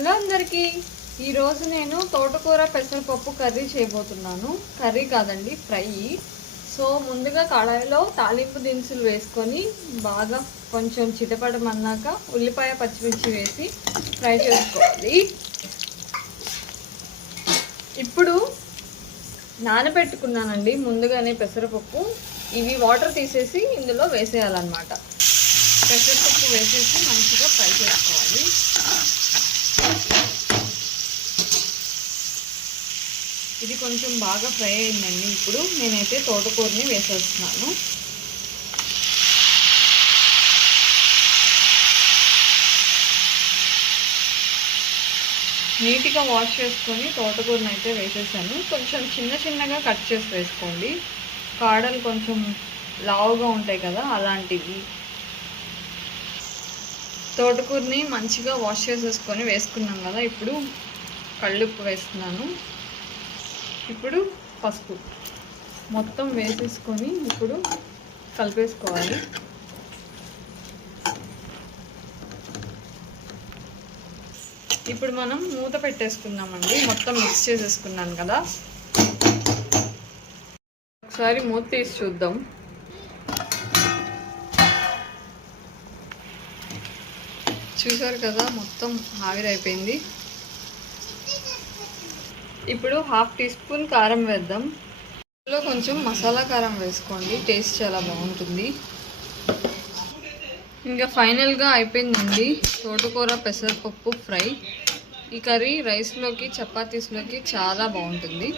Hello అందరికీ, ఈరోజు నేను తోటకూర పెసరపప్పు కర్రీ చేయబోతున్నాను. కర్రీ కాదండి, ఫ్రై. సో ముందుగా కడాయిలో తాలింపు దినుసులు వేసుకొని బాగా కొంచెం చిటపడమన్నాక ఉల్లిపాయ పచ్చిమిర్చి వేసి ఫ్రై చేసుకోవాలి. ఇప్పుడు నానబెట్టుకున్నానండి ముందుగానే పెసరపప్పు. ఇవి వాటర్ తీసేసి ఇందులో వేసేయాలన్నమాట. పెసరపప్పు వేసేసి మంచిగా ఫ్రై చేసుకోవాలి. ఇది కొంచెం బాగా ఫ్రై అయిందండి. ఇప్పుడు నేనైతే తోటకూరని వేసేస్తున్నాను. నీట్గా వాష్ చేసుకొని తోటకూరని అయితే వేసేసాను. కొంచెం చిన్నగా కట్ చేసి వేసుకోండి. కాడలు కొంచెం లావుగా ఉంటాయి కదా, అలాంటివి. తోటకూరని మంచిగా వాష్ చేసేసుకొని వేసుకున్నాం కదా. ఇప్పుడు కళ్ళుప్పు వేస్తున్నాను. ఇప్పుడు పసుపు మొత్తం వేసేసుకొని ఇప్పుడు కలిపేసుకోవాలి. ఇప్పుడు మనం మూత పెట్టేసుకుందామండి. మొత్తం మిక్స్ చేసేసుకున్నాను కదా. ఒకసారి మూత తీసి చూద్దాం. చూసారు కదా, మొత్తం ఆవిరైపోయింది. ఇప్పుడు 1/2 టీ స్పూన్ కారం వేద్దాం. ఇందులో కొంచెం మసాలా కారం వేసుకోండి, టేస్ట్ చాలా బాగుంటుంది. ఇంకా ఫైనల్గా అయిపోయిందండి తోటకూర పెసరపప్పు ఫ్రై. ఈ కర్రీ రైస్లోకి చపాతీస్లోకి చాలా బాగుంటుంది.